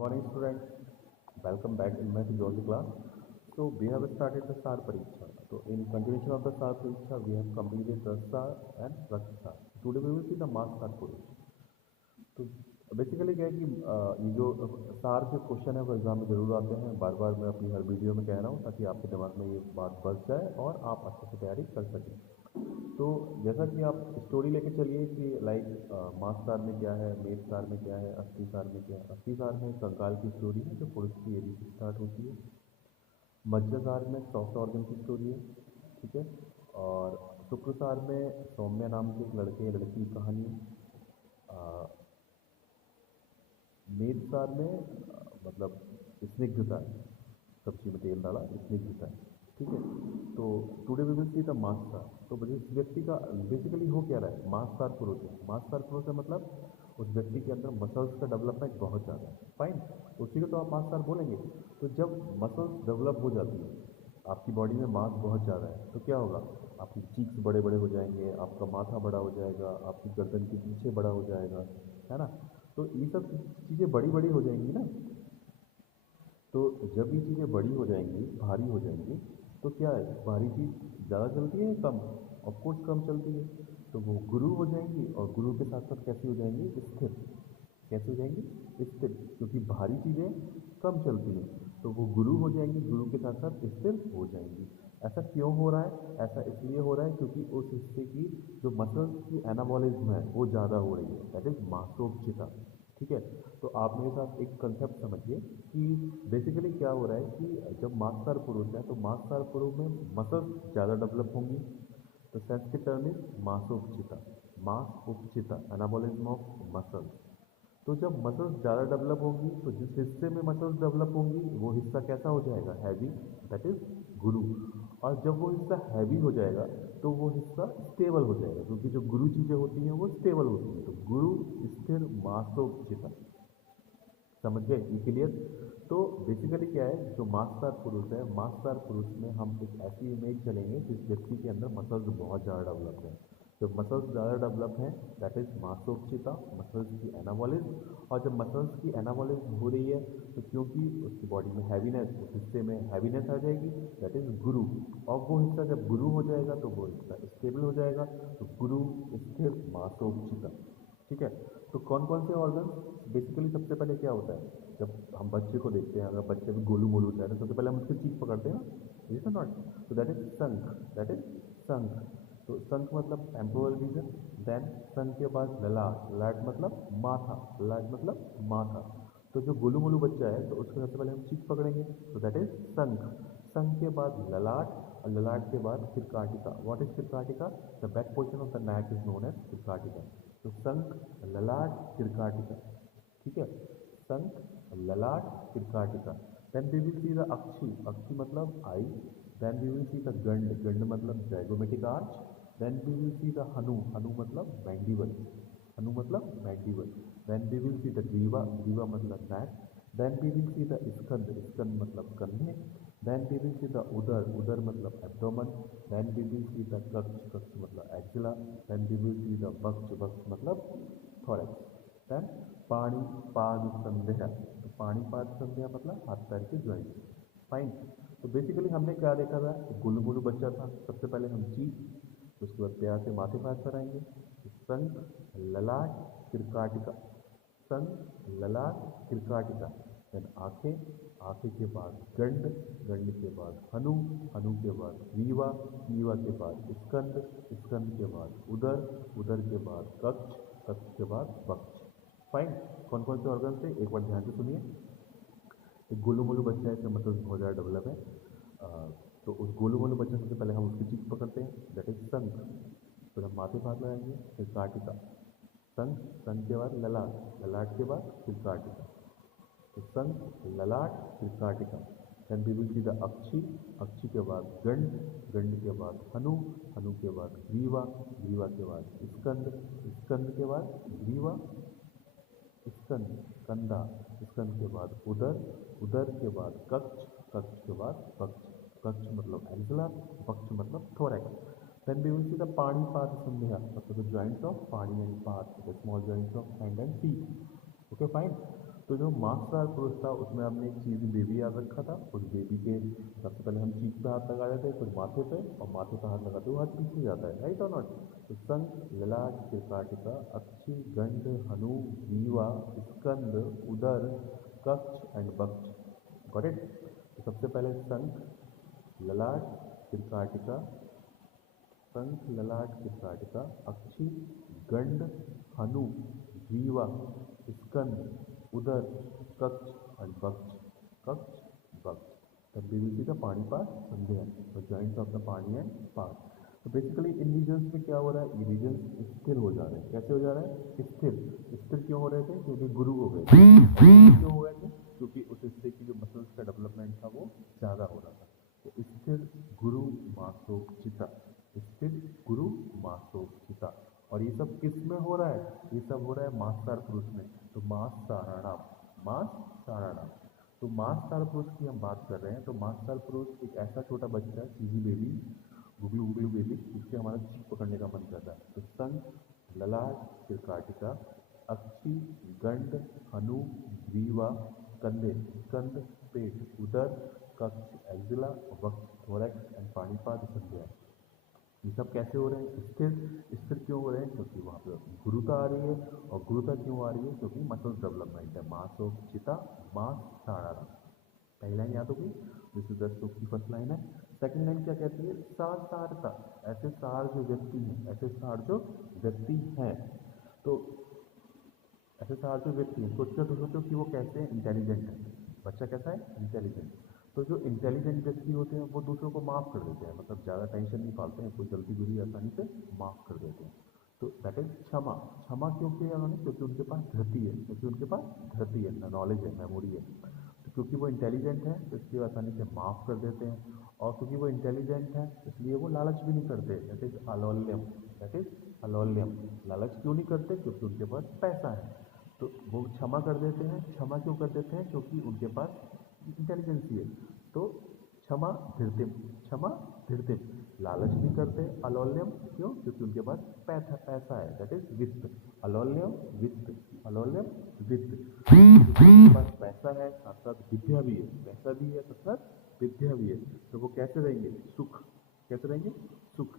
Morning students, welcome back in my physiology class. So we have started the SAR Pariksha. So in continuation of the SAR Pariksha, we have completed the SAR and Raksh SAR. Today we will see the mass SAR Pariksha. तो basically क्या है कि ये जो सार जो question है वो एग्जाम में जरूर आते हैं। बार बार मैं अपनी हर वीडियो में कह रहा हूँ ताकि आपके दिमाग में ये बात बस जाए और आप अच्छे से तैयारी कर सकें। तो जैसा कि आप स्टोरी लेके चलिए कि लाइक मास सार में क्या है, मेथ सार में क्या है, अस्थि सार में क्या है। अस्थि सार में कंकाल की स्टोरी है जो पुरुष की एडी से स्टार्ट होती है। मज्जा सार में सॉफ्ट ऑर्गन की स्टोरी है, ठीक है। और शुक्र सार में सौम्य नाम के एक लड़के लड़की की कहानी है। मेथ सार में मतलब स्निग्धता है, सब्जी में तेल डाला स्निग्धता है, ठीक है। तो today we will see the मास सार। तो जिस व्यक्ति का बेसिकली हो क्या रहा है, मास सार पुरुष है। मास सार पुरुष है मतलब उस व्यक्ति के अंदर मसल्स का डेवलपमेंट बहुत ज़्यादा है, फाइन। उसी को तो आप मास सार बोलेंगे। तो जब मसल्स डेवलप हो जाती है, आपकी बॉडी में मास बहुत ज़्यादा है, तो क्या होगा, आपकी चीक्स बड़े बड़े हो जाएंगे, आपका माथा बड़ा हो जाएगा, आपकी गर्दन के पीछे बड़ा हो जाएगा, है ना। तो ये सब चीज़ें बड़ी बड़ी हो जाएंगी ना। तो जब ये चीज़ें बड़ी हो जाएंगी, भारी हो जाएंगी, तो क्या है, भारी चीज़ ज़्यादा चलती है या कम? ऑफकोर्स कम चलती है। तो वो गुरु हो जाएंगी और गुरु के साथ साथ कैसी हो जाएंगी, स्थिर। कैसे हो जाएंगी, स्थिर। क्योंकि भारी चीज़ें कम चलती हैं, तो वो गुरु हो जाएंगी, गुरु के साथ साथ स्थिर हो जाएंगी। ऐसा क्यों हो रहा है? ऐसा इसलिए हो रहा है क्योंकि उस हिस्से की जो मसल्स की एनाबॉलिज्म है वो ज़्यादा हो रही है, दैट इज मासोपचिता, ठीक है। तो आप मेरे साथ एक कंसेप्ट समझिए कि बेसिकली क्या हो रहा है कि जब मांसदार पुरुष है तो मांसदार पुरुष में मसल्स ज़्यादा डेवलप होंगी। तो सेंस की टर्म इज मांसोपचिता। मांस उपचिता, एनाबॉलिज्म ऑफ मसल्स। तो जब मसल्स ज़्यादा डेवलप होंगी तो जिस हिस्से में मसल्स डेवलप होंगी वो हिस्सा कैसा हो जाएगा, हैवी, दैट इज गुरु। और जब वो हिस्सा हैवी हो जाएगा तो वो हिस्सा स्टेबल हो जाएगा, क्योंकि जो गुरु चीज़ें होती हैं वो स्टेबल होती हैं। तो गुरु स्थिर मासोपचिता, समझ गए, ये क्लियर। तो बेसिकली क्या है, जो मांसदार पुरुष है, मांसदार पुरुष में हम एक ऐसी इमेज चलेंगे जिस व्यक्ति के अंदर मसल्स बहुत ज़्यादा डेवलप है। जब मसल्स ज़्यादा डेवलप हैं, दैट इज मांसोपचिता, मसल्स की एनाबॉलिज्म। और जब मसल्स की एनाबॉलिज्म हो रही है तो क्योंकि उसकी बॉडी में हैवीनेस, उस हिस्से में हैवीनेस आ जाएगी, दैट इज गुरु। और वो हिस्सा जब गुरु हो जाएगा तो वो हिस्सा स्टेबल हो जाएगा। तो गुरु स्थिर मांसोपचिता, ठीक है। तो कौन कौन से ऑर्गन, बेसिकली सबसे पहले क्या होता है, जब हम बच्चे को देखते हैं, अगर बच्चे में गोलू मोलू होता है तो सबसे पहले हम उसकी चीख पकड़ते हैं ना, इज नॉट। तो दैट इज संख, दैट इज संख। तो संख मतलब टेम्पोरल रीजन। देन संख के बाद ललाट, ललाट मतलब माथा, ललाट मतलब माथा। तो जो गोलू मोलू बच्चा है तो उसको सबसे पहले हम चीख पकड़ेंगे, तो दैट इज संख। संख के बाद ललाट, और ललाट के बाद किरकाटिका। व्हाट इज किरकाटिका? The back portion of the neck is known as किरकाटिका। तो संख, ललाट, किरकाटिका, ठीक है। संख, ललाट, किरकाटिका। Then we will see the अक्षी, अक्षी मतलब eye. Then we will see the गंड, गंड मतलब zygomatic arch. Then we will see the हनु, हनु मतलब मैंडिबल, हनु मतलब mandible. Then we will see the ग्रीवा, ग्रीवा मतलब neck. Then we will see the स्कंद, स्कंद मतलब कंधे। Then we will see the उदर, उदर मतलब abdomen. Then we will see the कक्ष, कक्ष मतलब axilla. Then we will see the वक्ष, वक्ष मतलब थोरैक्स। देन पाणी पाद संध्या, तो पाणी पाद संध्या मतलब हाथ पैर के ज्वाइंट, फाइन। तो बेसिकली हमने क्या देखा था, गुल्लू गुल्लू बच्चा था, सबसे पहले हम चीख, उसके बाद प्यार से माथे पास कराएंगे। संख, ललाट, किरकाटिका, संख, ललाट, किरकाटिका। देन आंखें, आंखें के बाद गंड, गंड के बाद हनु, हनु के बाद ग्रीवा, ग्रीवा के बाद स्कंद, स्कंद के बाद उदर, उदर के बाद कक्ष, कक्ष के बाद वक्ष, फाइन। कौन कौन से ऑर्गन से, एक बार ध्यान से सुनिए। एक गोलू मोलू बच्चा है, इसका मतलब बहुत ज़्यादा डेवलप है। तो उस गोलू मोलू बच्चे सबसे पहले हम उसकी चीख पकड़ते हैं, दैट इज संख। फिर हम माथे पर हाथ लगाएंगे, फिर काटिका। संख, संख के बाद ललाट, ललाट के बाद फिर काटिका। तो संख, ललाट, फिर काटिका। Then we will see the अक्षी, अक्षी के बाद गंड, गंड के बाद हनु, हनु के बाद ग्रीवा, ग्रीवा के बाद स्कंद, स्कंद के बाद ग्रीवा, स्कंद, कंधा, स्कंद के बाद उदर, उदर के बाद कक्ष, कक्ष के बाद वक्ष, कक्ष मतलब एक्जिला, वक्ष मतलब thorax. Then we will see the पाणी पाद संध्या, मतलब द जॉइंट्स ऑफ पाणी एंड पाद, the small joints of hand and feet, okay fine. तो जो मार्क्सवार पुरुष था उसमें हमने एक चीज बेबी याद रखा था। उस बेबी के सबसे पहले हम चीज पे हाथ लगा देते हैं, फिर माथे पे, और माथे पे हाथ लगाते हुए हाथ पीछे जाता है, राइट और नॉट। तो संख, ललाट, कृपाटिका, अक्षी, गंड, हनु, ग्रीवा, स्कंद, उदर, कक्ष एंड वक्ष। Got it. तो सबसे पहले संख, ललाट, कृपाटिका, संख, ललाट, कृपाटिका, अक्षी, गंड, हनु, ग्रीवा, स्कंद, उदर, कक्ष एंड वक्ष। कक्ष, वक्ष। तब बेबी का पानी पास संध्या, तो जॉइंट्स ऑफ द पानी एंड पास। तो बेसिकली इन रीजन्स में क्या हो रहा है, ये रीजन्स स्थिर हो जा रहे हैं। कैसे हो जा रहे हैं, स्थिर। स्थिर क्यों हो रहे थे, क्योंकि गुरु हो गए थे। क्यों हो गए थे, क्योंकि उस हिस्से की जो मसल्स का डेवलपमेंट था वो ज़्यादा हो रहा था। तो स्थिर गुरु मासोचिता, स्थिर गुरु मासोचिता। और ये सब किस में हो रहा है, ये सब हो रहा है मांससार पुरुष में। तो मांस साराणाम, मांस साराणाम। तो मांससार पुरुष की हम बात कर रहे हैं। तो मांससार पुरुष एक ऐसा छोटा बच्चा, चीजी बेबी, गुगलू गुगलू बेबी, जिससे हमारा चीख पकड़ने का मन करता है। तो संख, ललाट, कृकाटिका, अक्षी, गंड, हनु, ग्रीवा, कंधे, स्कंद, पेट, उदर, कक्ष, एक्जिला, वक्ष, थोरैक्स एंड पाणिपाद, संध्या। ये सब कैसे हो रहे हैं, स्थिर। स्थिर क्यों हो रहे हैं, क्योंकि वहाँ पे गुरुता आ रही है। और गुरुता क्यों आ रही है, क्योंकि मसल्स डेवलपमेंट है। मांसोचिता, मांस साराणाम। पहली लाइन याद होगी, दिस इज द श्लोक की फर्स्ट लाइन है। सेकंड लाइन क्या कहती है, सारता। ऐसे सार जो व्यक्ति हैं, ऐसे सार जो व्यक्ति हैं। तो ऐसे सार जो व्यक्ति हैं, सोचो कि वो कैसे इंटेलिजेंट है। बच्चा कैसा है, इंटेलिजेंट। तो जो इंटेलिजेंट व्यक्ति होते हैं वो दूसरों को माफ़ कर देते हैं, मतलब ज़्यादा टेंशन नहीं पालते हैं, कोई गलती गुरी आसानी से माफ़ कर देते हैं। तो दैट इज क्षमा। क्षमा क्यों किया उन्होंने, क्योंकि उनके पास धरती है, क्योंकि उनके पास धरती है, नॉलेज है, मेमोरी है। तो क्योंकि वो इंटेलिजेंट है तो इसलिए आसानी से माफ़ कर देते हैं। और क्योंकि वो इंटेलिजेंट है इसलिए वो लालच भी नहीं करते, दैट इज अलोल्यम। दैट इज अलोल्यम। लालच क्यों नहीं करते, क्योंकि उनके पास पैसा है। तो वो क्षमा कर देते हैं। क्षमा क्यों कर देते हैं, क्योंकि उनके पास इंटेलिजेंसी है। तो क्षमा धीरतिम, क्षमा धीरतिम। लालच नहीं करते, अलोल्यम क्यों, क्योंकि उनके पास पैसा है, दैट इज वित्त। अलोल्यम वित्त, अलोल्यम वित्त। उनके पास पैसा है, साथ साथ विद्या भी है। पैसा भी है, साथ साथ विद्या भी है। तो वो कैसे रहेंगे, सुख। कैसे रहेंगे, सुख।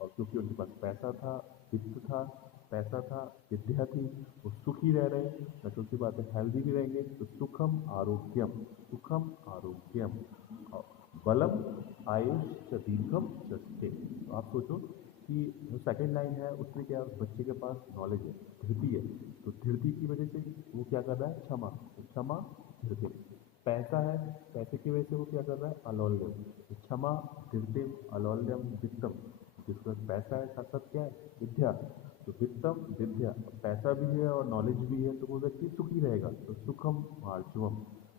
और क्योंकि उनके पास पैसा था, वित्त था, पैसा था, विद्या थी, वो सुखी रह रहे हैं। नेचुरल सी बात है, हेल्दी भी रहेंगे। तो सुखम आरोग्यम, सुखम आरोग्यम। और बलम आयुष च दीर्घम चस्ते। तो आप सोचो कि जो सेकंड लाइन है उसमें क्या, बच्चे के पास नॉलेज है, धृति है। तो धृति की वजह से वो क्या कर रहा है, क्षमा। तो क्षमा धृति। पैसा है, पैसे की वजह से वो क्या कर रहा है, अलोल्यम। तो क्षमा धृतिम अलोल्यम वित्तम। जिसके पास पैसा है साथ साथ क्या है, विद्या। तो वित्तम विद्या, पैसा भी है और नॉलेज भी है, तो वो व्यक्ति सुखी रहेगा। तो सुखम आर्जवम।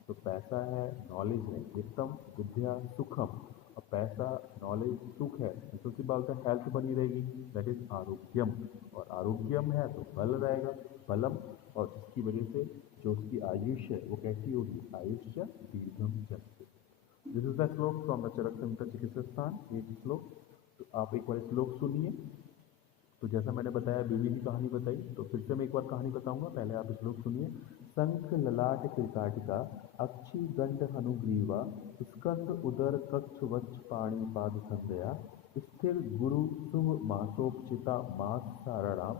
तो पैसा है, नॉलेज है, वित्तम विद्या, सुखम। और पैसा, नॉलेज, सुख है, तो सी बात है, हेल्थ बनी रहेगी, दैट इज आरोग्यम। और आरोग्यम है तो बल रहेगा, बलम। और जिसकी वजह से जो उसकी आयुष है वो कैसी होगी, आयुष्य दीर्घम चस्ते। दिस इज द श्लोक फ्रॉम द चरक संहिता चिकित्सा स्थान, एक श्लोक। तो आप एक बार श्लोक सुनिए। तो जैसा मैंने बताया, बीवी की कहानी बताई, तो फिर से मैं एक बार कहानी बताऊंगा, पहले आप श्लोक सुनिए। संख, ललाट, कृकाटिका, अक्षी, गंड, हनुग्रीवा, स्कंद, उदर, कक्ष, वक्ष, पाणि, पाद, संध्या, स्थिर गुरु शुभ मासोपचिता, मास सारणाम,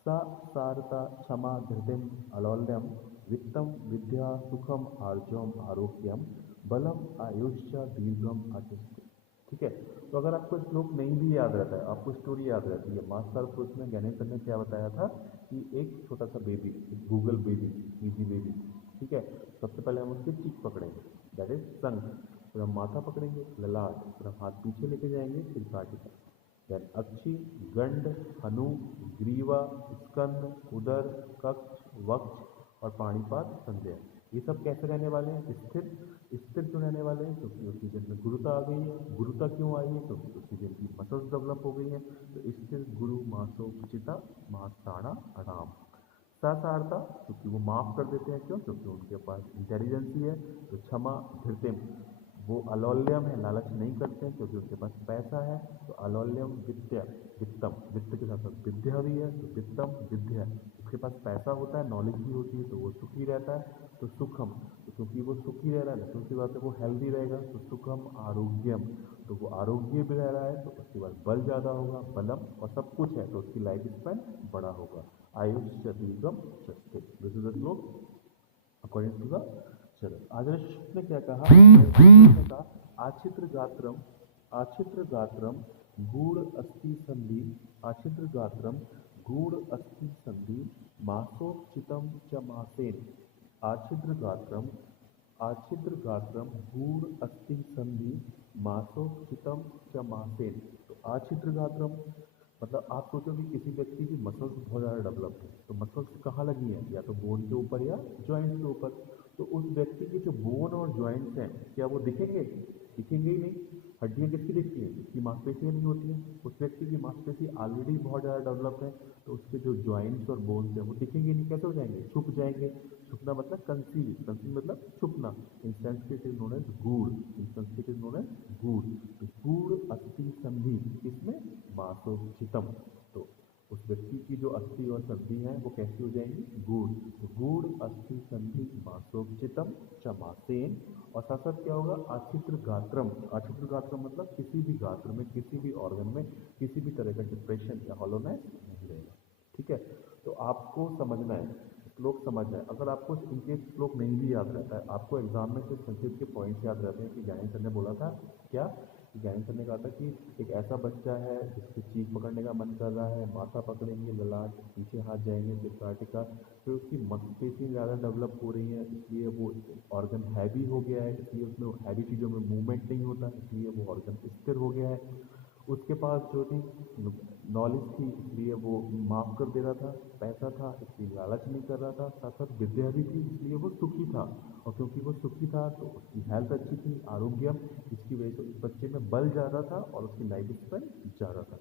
सा सारता, क्षमा धृतिम अलोल्यम, वित्तम विद्या, सुखम आर्जवम आरोग्यम, बलम आयुष्य दीर्घम अचिष्ट। ठीक है। तो अगर आपको श्लोक नहीं भी याद रहता है, आपको स्टोरी याद रहती है। मास्टर कोर्स में ज्ञानेश्वर ने क्या बताया था कि एक छोटा सा baby, Google baby, easy baby, ठीक है। सबसे पहले हम उसकी चीख पकड़ेंगे, दैट इज संख। फिर हम माथा पकड़ेंगे, ललाट। फिर हम हाथ पीछे लेके जाएंगे, फिर काटिका। देन अक्षी, गंड, हनु, ग्रीवा, स्कंद, उदर, कक्ष, वक्ष और पाणिपाद, संध्या। ये सब कैसे रहने वाले हैं, स्थिर। स्थिर क्यों रहने वाले हैं, क्योंकि उसकी जन्म में गुरुता आ गई है। गुरुता क्यों आई है, क्योंकि उसकी जन्म की मसल्स डेवलप हो गई है। तो स्थिर गुरु मासोपचिता, मासाणा अणाम। सारता, क्योंकि वो माफ कर देते हैं, क्यों, क्योंकि उनके पास इंटेलिजेंसी है। तो क्षमा धृतिम, वो अलोल्यम है, लालच नहीं करते हैं, क्योंकि उनके पास पैसा है। तो अलोल्यम विद्या, वित्तम, वित्त के साथ साथ विद्या भी है, तो वित्तम विद्या, जिसके पास पैसा होता है, नॉलेज भी होती है, तो वो सुखी रहता है। तो सुखम, तो क्योंकि वो सुखी रह रहा है, दूसरी बात है वो हेल्दी रहेगा, तो सुखम आरोग्यम, तो वो आरोग्य भी रह रहा है, तो उसके बाद बल ज़्यादा होगा, बलम, और सब कुछ है, तो उसकी लाइफ स्पैन बड़ा होगा। आयुष्य दीर्घम स्वस्थ, दिस इज द श्लोक अकॉर्डिंग टू द। चलो आचार्य शुक्ल ने क्या कहा, ने कहा आचित्र गात्रम, आचित्र गात्रम गूढ़ अस्थि संधि, आचित्र गात्रम गूढ़ अस्थि संधि मासोचितम च मासेन, आचित्र गात्रम, आचित्र गात्रम गूढ़ अस्थि संधि मासोचितम च मासेन। तो आचित्र गात्रम मतलब आप सोचो कि किसी व्यक्ति की मसल्स बहुत ज़्यादा डेवलप है, तो मसल्स कहाँ लगी हैं, या तो बोन के ऊपर या जॉइंट्स के ऊपर। तो उस व्यक्ति की जो बोन और जॉइंट्स हैं, क्या वो दिखेंगे? दिखेंगे ही नहीं। हड्डियाँ किसकी दिखती हैं? जिसकी मांसपेशियाँ नहीं होती हैं। उस व्यक्ति की मांसपेशी ऑलरेडी बहुत ज़्यादा डेवलप है, तो उसके जो जॉइंट्स और बोन्स हैं वो दिखेंगे नहीं। कैसे हो जाएंगे? छुप जाएंगे। छुपना मतलब कंसील, कंसील मतलब छुपना। इन संस्कृत इज नोन एज गूढ़, इन संस्कृत इज नोन एज गूढ़। तो गूढ़ अस्थि संधि इसमें मासोचितम, तो उस व्यक्ति की जो अस्थि और संधि है वो कैसी हो जाएंगी? गूढ़। तो गूढ़ अस्थि संधि मासोचितम चमासेन। और साथ साथ क्या होगा? आचित्र गात्रम, आचित्र गात्रम मतलब किसी भी गात्र में, किसी भी ऑर्गन में किसी भी तरह का डिप्रेशन या हॉलोनेस नहीं रहेगा। ठीक है, तो आपको समझना है, श्लोक समझना है। अगर आपको इनकेस श्लोक नहीं भी याद रहता है, आपको एग्जाम में सिर्फ संस्कृत के पॉइंट्स याद रहते हैं कि ज्ञानी सर ने बोला था क्या, ज्ञानी सर ने कहा था कि एक ऐसा बच्चा है जिसके चीख पकड़ने का मन कर रहा है, माथा पकड़ेंगे, ललाट, पीछे हाथ जाएंगे, फिर काटिका, फिर उसकी मांसपेशियाँ ज़्यादा डेवलप हो रही हैं, इसलिए वो ऑर्गन हैवी हो गया है, इसलिए उसमें हैवी चीज़ों में मूवमेंट नहीं होता, इसलिए वो ऑर्गन स्थिर हो गया है। उसके पास जो थी नॉलेज थी, इसलिए वो माफ़ कर दे रहा था, पैसा था इसलिए लालच नहीं कर रहा था, साथ साथ विद्या भी थी इसलिए वो सुखी था। और क्योंकि वो सुखी था तो उसकी हेल्थ अच्छी थी, आरोग्यम, इसकी वजह से उस बच्चे में बल ज़्यादा था और उसकी लाइफ स्पैन ज़्यादा था।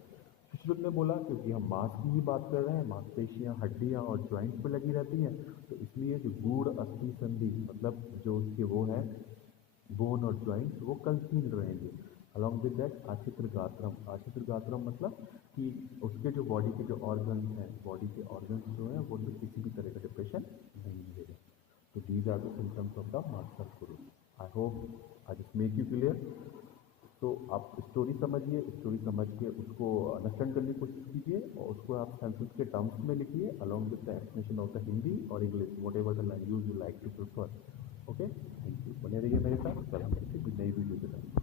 सुश्रुत ने बोला क्योंकि हम मांस की ही बात कर रहे हैं, मांसपेशियाँ, हड्डियाँ और जॉइंट्स पे लगी रहती हैं, तो इसलिए जो गूढ़ अस्थि संधि मतलब जो उसके वो है बोन और जॉइंट्स वो कंसील्ड रहेंगे। अलॉन्ग विद दैट आचित्र गात्रम, आचित्र गात्रम मतलब कि उसके जो बॉडी के जो ऑर्गन्स हैं, बॉडी के ऑर्गन्स जो हैं वो तो किसी भी तरह का डिप्रेशन नहीं मिलेगा। तो these are the symptoms of the master guru. I hope I just make you clear. तो आप स्टोरी समझिए, स्टोरी समझ के उसको अंडरस्टैंड करने की कोशिश कीजिए और उसको आप संस्कृत के टर्म्स में लिखिए along with the explanation of the Hindi और English, whatever the language you like to prefer. Okay, thank you. बने रहिए मेरे साथ, कल हम मिलते हैं नई वीडियो के साथ।